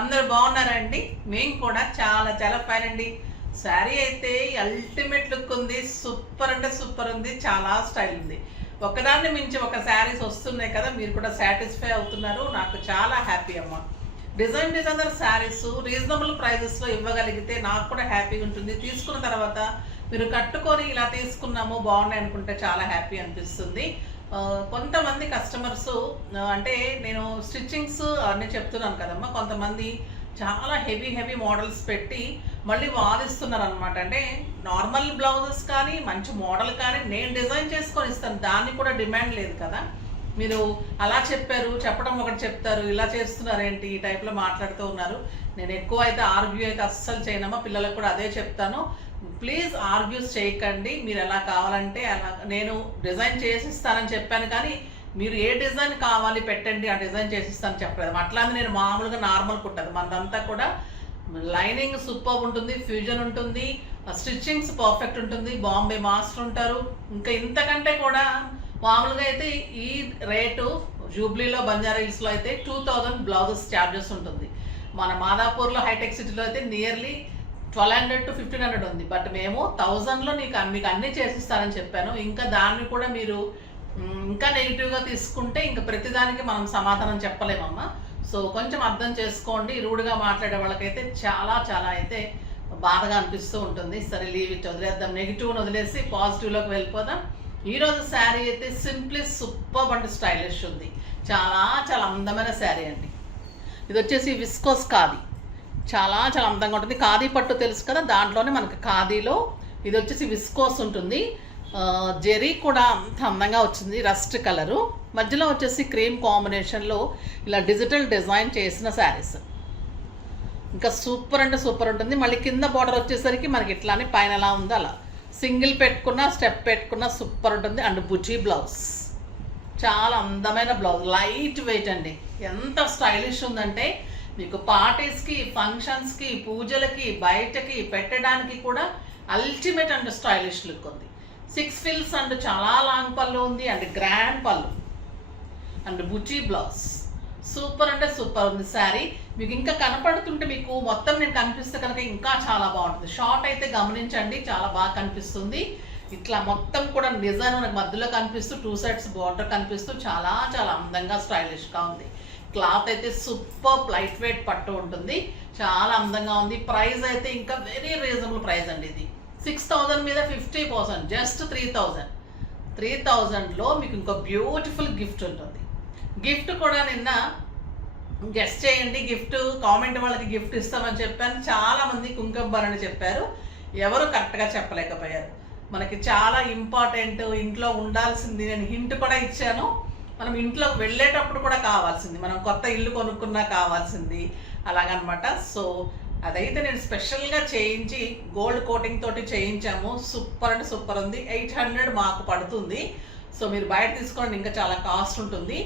అందరూ బాగున్నారండి? మేము కూడా చాలా చాలా ఫైన్ అండి. శారీ అయితే అల్టిమేట్ లుక్ ఉంది, సూపర్ అంటే సూపర్ ఉంది, చాలా స్టైల్ ఉంది. ఒకదాన్ని మించి ఒక శారీస్ వస్తున్నాయి కదా, మీరు కూడా సాటిస్ఫై అవుతున్నారు. నాకు చాలా హ్యాపీ అమ్మ. డిజైనర్ శారీస్ రీజనబుల్ ప్రైజెస్లో ఇవ్వగలిగితే నాకు కూడా హ్యాపీగా ఉంటుంది. తీసుకున్న తర్వాత మీరు కట్టుకొని ఇలా తీసుకున్నాము బాగున్నాయి అనుకుంటే చాలా హ్యాపీ అనిపిస్తుంది. కొంతమంది కస్టమర్స్ అంటే నేను స్టిచ్చింగ్స్ అన్నీ చెప్తున్నాను కదమ్మా, కొంతమంది చాలా హెవీ మోడల్స్ పెట్టి మళ్ళీ వాదిస్తున్నారు అనమాట. అంటే నార్మల్ బ్లౌజెస్ కానీ మంచి మోడల్ కానీ నేను డిజైన్ చేసుకొని ఇస్తాను, దాన్ని కూడా డిమాండ్ లేదు కదా. మీరు అలా చెప్పడం ఒకటి చెప్తారు, ఇలా చేస్తున్నారు ఏంటి, ఈ టైప్లో మాట్లాడుతూ ఉన్నారు. నేను ఎక్కువ అయితే ఆర్గ్యూ అయితే అస్సలు చేయనమ్మా, పిల్లలకు కూడా అదే చెప్తాను. ప్లీజ్ ఆర్గ్యూస్ చేయకండి. మీరు ఎలా కావాలంటే అలా నేను డిజైన్ చేసిస్తానని చెప్పాను, కానీ మీరు ఏ డిజైన్ కావాలి పెట్టండి, ఆ డిజైన్ చేసిస్తాను చెప్పలేదు. అట్లానే నేను మామూలుగా నార్మల్ కుట్టదు. మనదంతా కూడా లైనింగ్ సూపర్ ఉంటుంది, ఫ్యూజన్ ఉంటుంది, స్టిచ్చింగ్స్ పర్ఫెక్ట్ ఉంటుంది, బాంబే మాస్టర్ ఉంటారు. ఇంకా ఇంతకంటే కూడా మామూలుగా అయితే ఈ రేటు జూబ్లీలో బంజారా హిల్స్లో అయితే 2000 బ్లౌజెస్ ఛార్జెస్ ఉంటుంది. మన మాదాపూర్లో హైటెక్ సిటీలో అయితే నియర్లీ 1200 to 1500 ఉంది. బట్ మేము 1000లో మీకు అన్నీ చేసిస్తానని చెప్పాను. ఇంకా దాన్ని కూడా మీరు ఇంకా నెగిటివ్గా తీసుకుంటే ఇంకా ప్రతిదానికి మనం సమాధానం చెప్పలేమమ్మా. సో కొంచెం అర్థం చేసుకోండి. రూడ్గా మాట్లాడే వాళ్ళకైతే చాలా చాలా అయితే బాధగా అనిపిస్తూ ఉంటుంది. సరే లీవ్ ఇట్, వదిలేద్దాం. నెగిటివ్ని వదిలేసి పాజిటివ్లోకి వెళ్ళిపోదాం. ఈరోజు శారీ అయితే సింప్లీ సూపర్ అండ్ స్టైలిష్ ఉంది. చాలా చాలా అందమైన శారీ అండి. ఇది వచ్చేసి విస్కోస్ ఖాదీ, చాలా చాలా అందంగా ఉంటుంది. ఖాదీ పట్టు తెలుసు కదా, దాంట్లోనే మనకి ఖాదీలో ఇది వచ్చేసి విస్కోస్ ఉంటుంది. జెరీ కూడా అంత అందంగా వచ్చింది, రస్ట్ కలరు. మధ్యలో వచ్చేసి క్రీమ్ కాంబినేషన్లో ఇలా డిజిటల్ డిజైన్ చేసిన శారీస్. ఇంకా సూపర్ అంటే సూపర్ ఉంటుంది. మళ్ళీ కింద బార్డర్ వచ్చేసరికి మనకి ఇట్లానే పైన ఎలా ఉందో అలా సింగిల్ పెట్టుకున్న స్టెప్ పెట్టుకున్న సూపర్ ఉంటుంది. అండ్ బుజీ బ్లౌజ్, చాలా అందమైన బ్లౌజ్, లైట్ వెయిట్ అండి. ఎంత స్టైలిష్ ఉందంటే మీకు పార్టీస్కి, ఫంక్షన్స్కి, పూజలకి, బయటకి పెట్టడానికి కూడా అల్టిమేట్ అండ్ స్టైలిష్ లుక్ ఉంది. 6 ఫిల్స్ అండ్ చాలా లాంగ్ పళ్ళు ఉంది, అండ్ గ్రాండ్ పళ్ళు అండ్ బుజీ బ్లౌజ్. సూపర్ అంటే సూపర్ ఉంది శారీ. మీకు ఇంకా కనపడుతుంటే మీకు మొత్తం నేను కనిపిస్తే కనుక ఇంకా చాలా బాగుంటుంది. షార్ట్ అయితే గమనించండి, చాలా బాగా కనిపిస్తుంది. ఇట్లా మొత్తం కూడా డిజైన్ మనకు మధ్యలో కనిపిస్తూ 2 సైడ్స్ బార్డర్ కనిపిస్తూ చాలా చాలా అందంగా స్టైలిష్గా ఉంది. క్లాత్ అయితే సూపర్ లైట్ వెయిట్ పట్టు ఉంటుంది, చాలా అందంగా ఉంది. ప్రైస్ అయితే ఇంకా వెరీ రీజనబుల్ ప్రైస్ అండి. ఇది 6000 మీద 50%, జస్ట్ 3000లో మీకు ఇంకో బ్యూటిఫుల్ గిఫ్ట్ ఉంటుంది. గిఫ్ట్ కూడా నిన్న గెస్ట్ చేయండి, గిఫ్ట్ కామెంట్ వాళ్ళకి గిఫ్ట్ ఇస్తామని చెప్పాను. చాలామంది కుంకుమ భరణి చెప్పారు, ఎవరు కరెక్ట్గా చెప్పలేకపోయారు. మనకి చాలా ఇంపార్టెంట్, ఇంట్లో ఉండాల్సింది. నేను హింట్ కూడా ఇచ్చాను, మనం ఇంట్లోకి వెళ్ళేటప్పుడు కూడా కావాల్సింది, మనం కొత్త ఇల్లు కొనుక్కున్నా కావాల్సింది, అలాగనమాట. సో అదైతే నేను స్పెషల్గా చేయించి గోల్డ్ కోటింగ్ తోటి చేయించాము. సూపర్ అంటే సూపర్ ఉంది. 800 మాకు పడుతుంది. సో మీరు బయట తీసుకోండి, ఇంకా చాలా కాస్ట్ ఉంటుంది.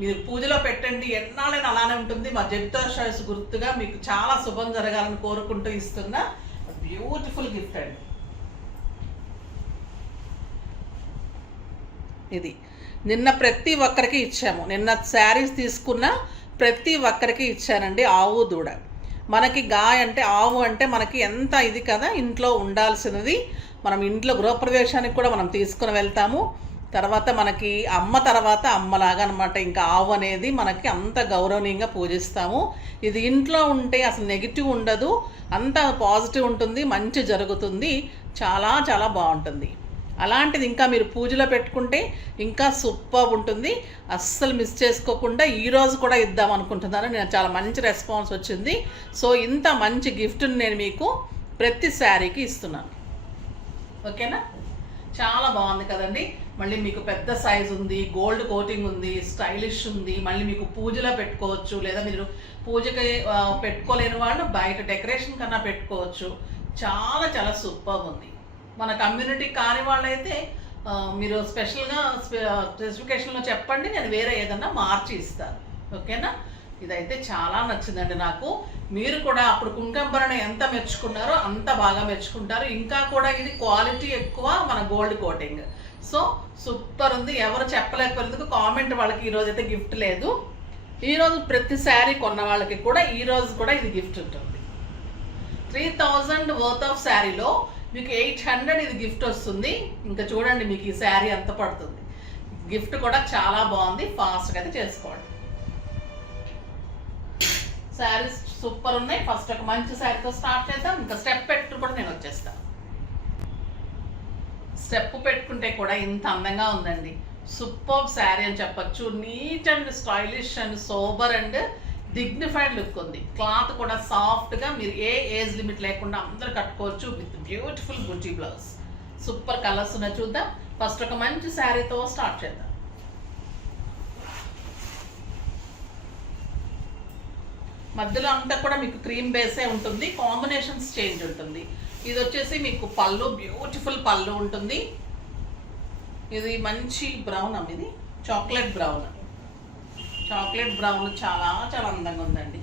మీరు పూజలో పెట్టండి, ఎన్నాళ్ళైనా అలానే ఉంటుంది. మా జగ్తార్ షాయిస్ గుర్తుగా మీకు చాలా శుభం జరగాలని కోరుకుంటూ ఇస్తున్న బ్యూటిఫుల్ గిఫ్ట్ అండి ఇది. నిన్న ప్రతి ఒక్కరికి ఇచ్చాము, నిన్న శారీస్ తీసుకున్న ప్రతి ఒక్కరికి ఇచ్చానండి. ఆవు దూడ మనకి గాయ అంటే ఆవు అంటే మనకి ఎంత ఇది కదా, ఇంట్లో ఉండాల్సినది. మనం ఇంట్లో గృహప్రవేశానికి కూడా మనం తీసుకుని వెళ్తాము. తర్వాత మనకి అమ్మ తర్వాత అమ్మలాగా అనమాట. ఇంకా ఆవు అనేది మనకి అంత గౌరవనీయంగా పూజిస్తాము. ఇది ఇంట్లో ఉంటే అసలు నెగిటివ్ ఉండదు, అంత పాజిటివ్ ఉంటుంది, మంచి జరుగుతుంది, చాలా చాలా బాగుంటుంది. అలాంటిది ఇంకా మీరు పూజలో పెట్టుకుంటే ఇంకా సూపర్ ఉంటుంది. అస్సలు మిస్ చేసుకోకుండా ఈరోజు కూడా ఇద్దాం అనుకుంటున్నాను. నేను చాలా మంచి రెస్పాన్స్ వచ్చింది. సో ఇంత మంచి గిఫ్ట్ని నేను మీకు ప్రతి శారీకి ఇస్తున్నాను, ఓకేనా? చాలా బాగుంది కదండి. మళ్ళీ మీకు పెద్ద సైజ్ ఉంది, గోల్డ్ కోటింగ్ ఉంది, స్టైలిష్ ఉంది. మళ్ళీ మీకు పూజలో పెట్టుకోవచ్చు, లేదా మీరు పూజకి పెట్టుకోలేని వాళ్ళు బయట డెకరేషన్ కన్నా పెట్టుకోవచ్చు. చాలా చాలా సూపర్ ఉంది. మన కమ్యూనిటీ కాని వాళ్ళైతే మీరు స్పెషల్గా స్పెసిఫికేషన్లో చెప్పండి, నేను వేరే ఏదన్నా మార్చి ఇస్తాను, ఓకేనా? ఇదైతే చాలా నచ్చిందండి నాకు. మీరు కూడా అప్పుడు కుంకుమ భరణి ఎంత మెచ్చుకున్నారో అంత బాగా మెచ్చుకుంటారు. ఇంకా కూడా ఇది క్వాలిటీ ఎక్కువ, మన గోల్డ్ కోటింగ్. సో సూపర్ ఉంది. ఎవరు చెప్పలేకపోయేందుకు కామెంట్ వాళ్ళకి ఈరోజు అయితే గిఫ్ట్ లేదు. ఈరోజు ప్రతి శారీ కొన్న వాళ్ళకి కూడా ఈరోజు కూడా ఇది గిఫ్ట్ ఉంటుంది. 3000 వర్త్ ఆఫ్ శారీలో మీకు 800 ఇది గిఫ్ట్ వస్తుంది. ఇంకా చూడండి మీకు ఈ శారీ ఎంత పడుతుంది. గిఫ్ట్ కూడా చాలా బాగుంది, ఫాస్ట్గా అయితే చేసుకోండి. శారీస్ సూపర్ ఉన్నాయి. ఫస్ట్ ఒక మంచి శారీతో స్టార్ట్ చేద్దాం. ఇంకా స్టెప్ పెట్టు కూడా నేను వచ్చేస్తాను. స్టెప్ పెట్టుకుంటే కూడా ఇంత అందంగా ఉందండి. సూపర్ శారీ అని చెప్పచ్చు. Neat and stylish and sober and dignified look ఉంది. క్లాత్ కూడా సాఫ్ట్గా, మీరు ఏ ఏజ్ లిమిట్ లేకుండా అందరు కట్టుకోవచ్చు with beautiful buti blouse. Super colours ఉన్నాయి, చూద్దాం. ఫస్ట్ ఒక మంచి శారీతో స్టార్ట్ చేద్దాం. మధ్యలో అంతా కూడా మీకు క్రీమ్ బేసే ఉంటుంది, కాంబినేషన్స్ చేంజ్ ఉంటుంది. ఇది వచ్చేసి మీకు పళ్ళు, బ్యూటిఫుల్ పళ్ళు ఉంటుంది. ఇది మంచి బ్రౌన్ అమ్మ, ఇది చాక్లెట్ బ్రౌన్. చాక్లెట్ బ్రౌన్ చాలా చాలా అందంగా ఉందండి.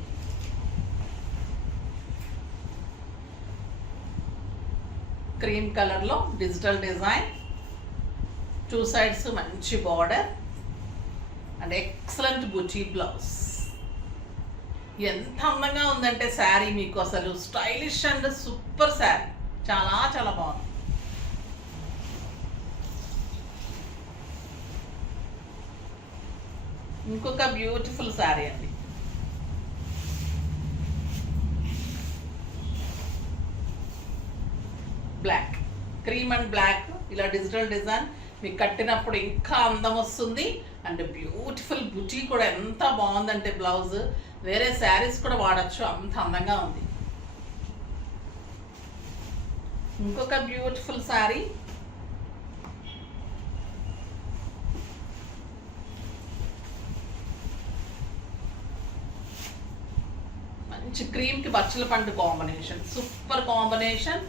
క్రీమ్ కలర్లో డిజిటల్ డిజైన్, 2 sides మంచి border and excellent buti blouse. ఎంత అందంగా ఉందంటే శారీ మీకు అసలు స్టైలిష్ అండ్ సూపర్ శారీ, చాలా చాలా బాగుంది. ఇంకొక బ్యూటిఫుల్ శారీ అండి. బ్లాక్, క్రీమ్ అండ్ బ్లాక్, ఇలా డిజిటల్ డిజైన్ మీకు కట్టినప్పుడు ఇంకా అందం వస్తుంది. అండ్ బ్యూటిఫుల్ బుటీ కూడా ఎంత బాగుందంటే బ్లౌజ్ వేరే శారీస్ కూడా వాడచ్చు, అంత అందంగా ఉంది. ఇంకొక బ్యూటిఫుల్ శారీ. మంచి క్రీమ్ కి బచ్చల పండు combination, super combination.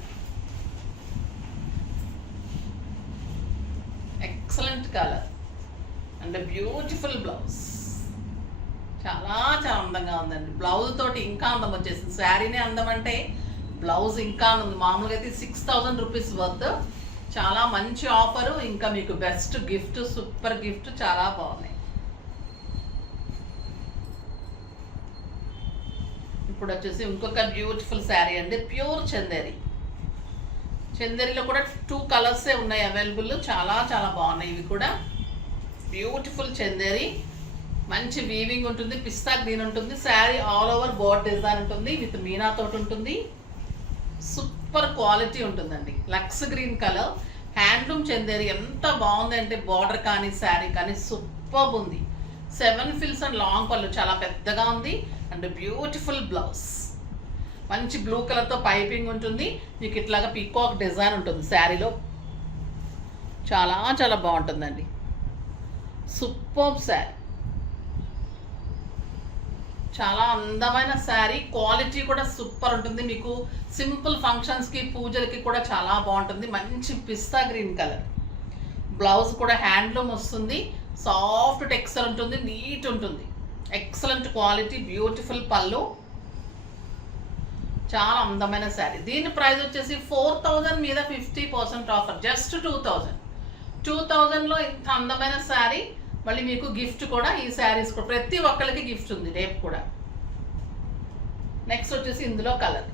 Excellent colour and beautiful blouse. చాలా చాలా అందంగా ఉందండి. బ్లౌజ్ తోటి ఇంకా అందం వచ్చేసింది. శారీనే అందం అంటే బ్లౌజ్ ఇంకా ఉంది. మామూలుగా అయితే 6000 రూపీస్ వర్త్. చాలా మంచి ఆఫరు, ఇంకా మీకు బెస్ట్ గిఫ్ట్, సూపర్ గిఫ్ట్, చాలా బాగున్నాయి. ఇప్పుడు వచ్చేసి ఇంకొక బ్యూటిఫుల్ శారీ అండి, ప్యూర్ చందేరి. చందేరిలో కూడా 2 కలర్సే ఉన్నాయి అవైలబుల్. చాలా చాలా బాగున్నాయి ఇవి కూడా. బ్యూటిఫుల్ చందేరి, మంచి వీవింగ్ ఉంటుంది, పిస్తా గ్రీన్ ఉంటుంది. Sari all over border design ఉంటుంది, విత్ మీనా తోటి ఉంటుంది. సూపర్ క్వాలిటీ ఉంటుందండి. Lux green colour, handloom Chanderi. ఎంత బాగుంది అంటే బార్డర్ కానీ శారీ కానీ సూపర్ ఉంది. 7 ఫిల్స్ అండ్ లాంగ్ పళ్ళు, చాలా పెద్దగా ఉంది. అండ్ బ్యూటిఫుల్ బ్లౌజ్, మంచి బ్లూ కలర్తో పైపింగ్ ఉంటుంది. మీకు ఇట్లాగా పీకాక్ డిజైన్ ఉంటుంది శారీలో. చాలా చాలా బాగుంటుందండి. సూపర్ శారీ, చాలా అందమైన శారీ. క్వాలిటీ కూడా సూపర్ ఉంటుంది. మీకు సింపుల్ ఫంక్షన్స్కి, పూజలకి కూడా చాలా బాగుంటుంది. మంచి పిస్తా గ్రీన్ కలర్. బ్లౌజ్ కూడా హ్యాండ్లూమ్ వస్తుంది, సాఫ్ట్ టెక్స్చర్ ఉంటుంది, నీట్ ఉంటుంది. ఎక్సలెంట్ క్వాలిటీ, బ్యూటిఫుల్ పళ్ళు. చాలా అందమైన శారీ. దీని ప్రైస్ వచ్చేసి 4000 మీద 50% ఆఫర్, జస్ట్ 2000. 2000లో ఇంత అందమైన శారీ. మళ్ళీ మీకు గిఫ్ట్ కూడా, ఈ శారీస్ కూడా ప్రతి ఒక్కరికి గిఫ్ట్ ఉంది రేపు కూడా. నెక్స్ట్ వచ్చేసి ఇందులో కలర్.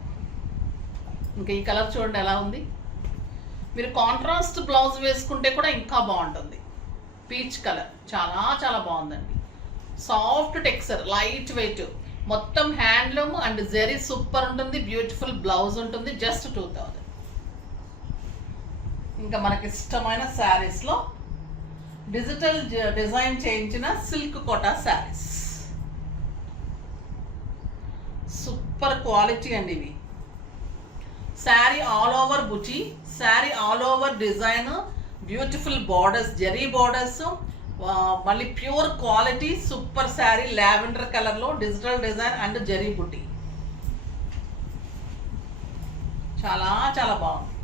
ఇంకా ఈ కలర్ చూడండి ఎలా ఉంది. మీరు కాంట్రాస్ట్ బ్లౌజ్ వేసుకుంటే కూడా ఇంకా బాగుంటుంది. పీచ్ కలర్, చాలా చాలా బాగుందండి. సాఫ్ట్ టెక్స్చర్, లైట్ వెయిట్, మొత్తం హ్యాండ్లూమ్ అండ్ జెరీ సూపర్ ఉంటుంది. బ్యూటిఫుల్ బ్లౌజ్ ఉంటుంది, జస్ట్ 2000. ఇంకా మనకి ఇష్టమైన శారీస్లో డిజిటల్ డిజైన్ చేయించిన silk Kota saris. Super quality అండి ఇవి. Sari all over buti, sari all over design, beautiful borders, zari borders, మళ్ళీ pure quality, super sari. Lavender కలర్లో digital design and zari buti. చాలా చాలా బాగుంది.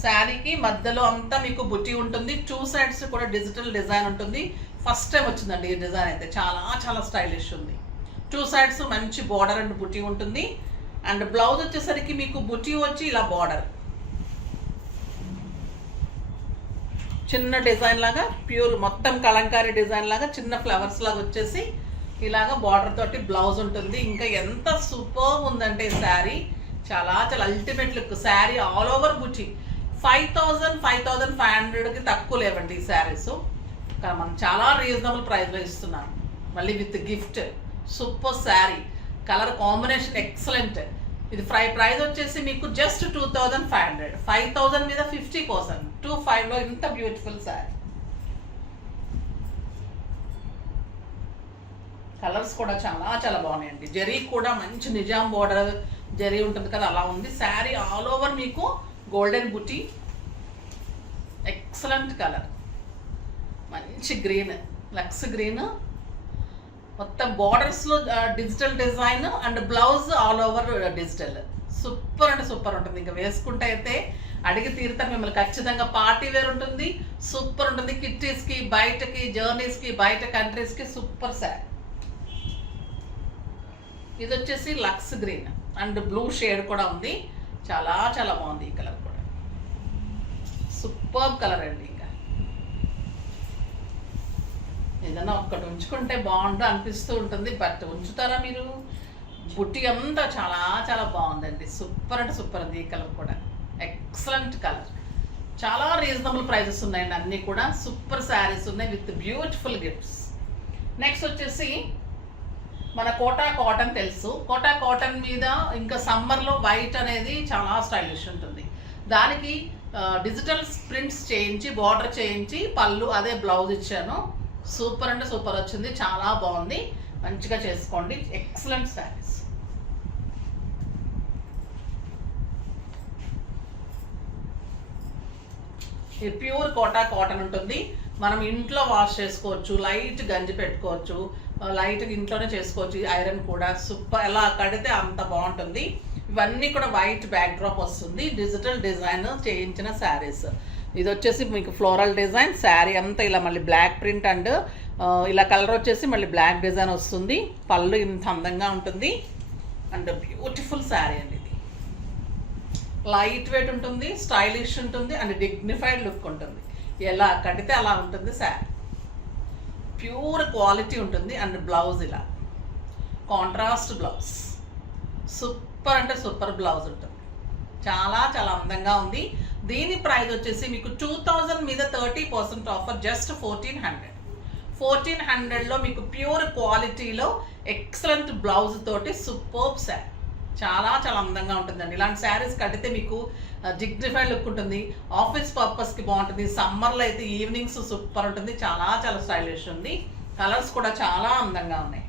శారీకి మధ్యలో అంతా మీకు బుటీ ఉంటుంది. 2 sides కూడా డిజిటల్ డిజైన్ ఉంటుంది. ఫస్ట్ టైం వచ్చిందండి ఈ డిజైన్ అయితే. చాలా చాలా స్టైలిష్ ఉంది. 2 sides మంచి బార్డర్ అండ్ బుటీ ఉంటుంది. అండ్ బ్లౌజ్ వచ్చేసరికి మీకు బుటీ వచ్చి ఇలా బార్డర్, చిన్న డిజైన్ లాగా, ప్యూర్ మొత్తం కలంకారీ డిజైన్ లాగా చిన్న ఫ్లవర్స్ లాగా వచ్చేసి ఇలాగా బార్డర్ తోటి బ్లౌజ్ ఉంటుంది. ఇంకా ఎంత సూపర్ ఉందంటే ఈ శారీ, చాలా చాలా ultimate look. Sari all over బుటీ. 5,500కి తక్కువ లేవండి ఈ శారీస్. మనం చాలా రీజనబుల్ ప్రైస్లో ఇస్తున్నాం, మళ్ళీ with gift. Super sari, colour combination excellent. ఇది ప్రైస్ వచ్చేసి మీకు జస్ట్ 2,500. 5,000 మీద 50%. 25లో ఇంత బ్యూటిఫుల్ శారీ. కలర్స్ కూడా చాలా చాలా బాగున్నాయండి. జరీ కూడా మంచి నిజాం బోర్డర్ జరీ ఉంటుంది కదా, అలా ఉంది. శారీ ఆల్ ఓవర్ మీకు గోల్డెన్ బుటీ. ఎక్సలెంట్ కలర్, మంచి గ్రీన్, లక్స్ గ్రీన్. మొత్తం బార్డర్స్లో digital design and blouse all over digital. Super అంటే సూపర్ ఉంటుంది. ఇంకా వేసుకుంటే అయితే అడిగి తీరుతారు మిమ్మల్ని. ఖచ్చితంగా పార్టీ వేర్ ఉంటుంది, సూపర్ ఉంటుంది. కిట్టీస్కి, బయటకి, జర్నీస్కి, బయట కంట్రీస్కి సూపర్ శారీ. ఇది వచ్చేసి lux green and blue shade కూడా ఉంది. చాలా చాలా బాగుంది ఈ కలర్ కూడా. సూపర్ కలర్ అండి. ఇంకా ఏదైనా ఒక్కటి ఉంచుకుంటే బాగుండు అనిపిస్తూ ఉంటుంది, బట్ ఉంచుతారా మీరు? బుట్టి అంతా చాలా చాలా బాగుందండి. సూపర్ అంటే సూపర్ ఉంది ఈ కలర్ కూడా. Excellent colour. చాలా రీజనబుల్ ప్రైజెస్ ఉన్నాయండి అన్నీ కూడా. సూపర్ శారీస్ ఉన్నాయి విత్ బ్యూటిఫుల్ గిఫ్ట్స్. నెక్స్ట్ వచ్చేసి మన కోటా కాటన్ తెలుసు. కోటా కాటన్ మీద ఇంకా సమ్మర్లో వైట్ అనేది చాలా స్టైలిష్ ఉంటుంది. దానికి డిజిటల్ ప్రింట్స్ చేయించి, బార్డర్ చేయించి, పళ్ళు అదే బ్లౌజ్ ఇచ్చాను. సూపర్ అంటే సూపర్ వచ్చింది, చాలా బాగుంది. మంచిగా చేసుకోండి. ఎక్సలెంట్ శారీస్. ఇది ప్యూర్ కోటా కాటన్ ఉంటుంది. మనం ఇంట్లో వాష్ చేసుకోవచ్చు, లైట్ గంజి పెట్టుకోవచ్చు, లైట్గా ఇంట్లోనే చేసుకోవచ్చు. ఐరన్ కూడా సూపర్, ఎలా కడితే అంత బాగుంటుంది. ఇవన్నీ కూడా వైట్ బ్యాక్ డ్రాప్ వస్తుంది. డిజిటల్ డిజైన్ చేయించిన శారీస్. ఇది వచ్చేసి మీకు ఫ్లోరల్ డిజైన్. శారీ అంతా ఇలా మళ్ళీ బ్లాక్ ప్రింట్ అండ్ ఇలా కలర్ వచ్చేసి మళ్ళీ బ్లాక్ డిజైన్ వస్తుంది. పళ్ళు ఇంత అందంగా ఉంటుంది అండ్ బ్యూటిఫుల్ శారీ అండి. ఇది లైట్ వెయిట్ ఉంటుంది, స్టైలిష్ ఉంటుంది అండ్ డిగ్నిఫైడ్ లుక్ ఉంటుంది. ఎలా కడితే అలా ఉంటుంది శారీ. ప్యూర్ క్వాలిటీ ఉంటుంది అండ్ బ్లౌజ్ ఇలా కాంట్రాస్ట్ బ్లౌజ్. సూపర్ అంటే సూపర్ బ్లౌజ్ ఉంటుంది. చాలా చాలా అందంగా ఉంది. దీని ప్రైస్ వచ్చేసి మీకు 2,000 మీద 30% ఆఫర్, జస్ట్ 1,400. 1,400లో మీకు ప్యూర్ క్వాలిటీలో ఎక్సలెంట్ బ్లౌజ్ తోటి సూపర్ శారీ. చాలా చాలా అందంగా ఉంటుందండి. ఇలాంటి శారీస్ కడితే మీకు డిగ్నిఫైడ్ లుక్ ఉంటుంది. ఆఫీస్ పర్పస్కి బాగుంటుంది. సమ్మర్లో అయితే ఈవినింగ్స్ సూపర్ ఉంటుంది. చాలా చాలా స్టైలిష్ ఉంది. కలర్స్ కూడా చాలా అందంగా ఉన్నాయి.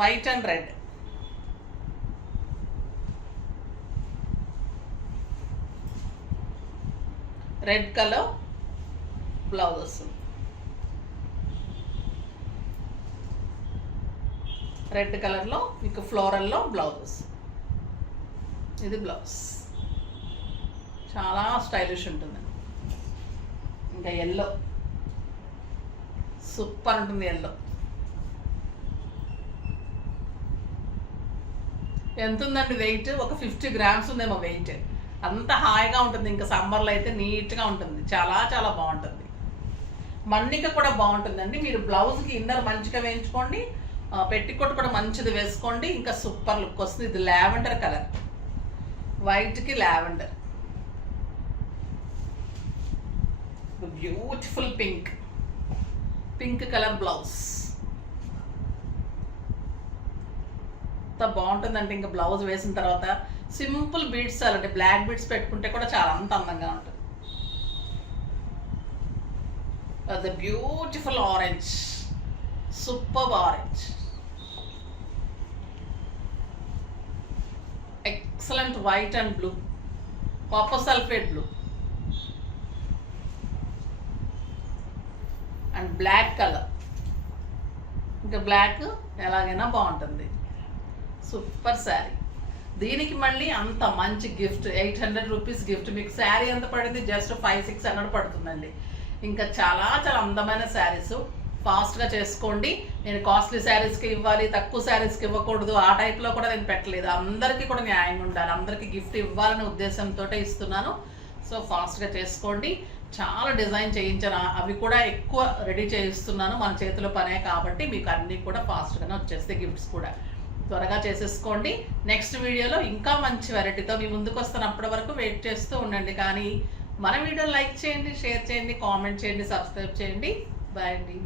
White and red. Red colour blouse వస్తుంది. రెడ్ కలర్లో మీకు ఫ్లోరల్లో బ్లౌజ్ వస్తుంది. ఇది బ్లౌజ్ చాలా స్టైలిష్ ఉంటుందండి. ఇంకా ఎల్లో సూపర్ ఉంటుంది. ఎల్లో ఎంత ఉందండి వెయిట్? ఒక 50 గ్రామ్స్ ఉందేమో వెయిట్. అంత హాయిగా ఉంటుంది. ఇంకా సమ్మర్లో అయితే నీట్గా ఉంటుంది. చాలా చాలా బాగుంటుంది. మన్నిక కూడా బాగుంటుందండి. మీరు బ్లౌజ్కి ఇన్నర్ మంచిగా వేయించుకోండి, పెట్టికోట్ కూడా మంచిది వేసుకోండి. ఇంకా సూపర్ లుక్ వస్తుంది. ఇది లావెండర్ కలర్, వైట్కి lavender. Beautiful pink, pink colour blouse. ఎంత బాగుంటుందంటే ఇంకా బ్లౌజ్ వేసిన తర్వాత సింపుల్ బీడ్స్ అంటే బ్లాక్ బీడ్స్ పెట్టుకుంటే కూడా చాలా అంత అందంగా ఉంటుంది. The beautiful orange, super orange. Excellent white and blue, copper sulphate blue and black colour. ఇంకా బ్లాక్ ఎలాగైనా బాగుంటుంది. సూపర్ శారీ. దీనికి మళ్ళీ అంత మంచి గిఫ్ట్, 800 రూపీస్ గిఫ్ట్. మీకు శారీ ఎంత పడింది? జస్ట్ 500-600 పడుతుందండి. ఇంకా చాలా చాలా అందమైన శారీస్. ఫాస్ట్గా చేసుకోండి. నేను కాస్ట్లీ శారీస్కి ఇవ్వాలి, తక్కువ శారీస్కి ఇవ్వకూడదు, ఆ టైప్లో కూడా నేను పెట్టలేదు. అందరికీ కూడా న్యాయంగా ఉండాలి, అందరికీ గిఫ్ట్ ఇవ్వాలనే ఉద్దేశంతో ఇస్తున్నాను. సో ఫాస్ట్గా చేసుకోండి. చాలా డిజైన్ చేయించాను, అవి కూడా ఎక్కువ రెడీ చేయిస్తున్నాను. మన చేతిలో పనే కాబట్టి మీకు అన్నీ కూడా ఫాస్ట్గానే వచ్చేస్తాయి. గిఫ్ట్స్ కూడా త్వరగా చేసేసుకోండి. నెక్స్ట్ వీడియోలో ఇంకా మంచి వెరైటీతో మీ ముందుకు వస్తాను. అప్పటి వరకు వెయిట్ చేస్తూ ఉండండి. కానీ మన వీడియో లైక్ చేయండి, షేర్ చేయండి, కామెంట్ చేయండి, సబ్స్క్రైబ్ చేయండి. బాయ్ అండి.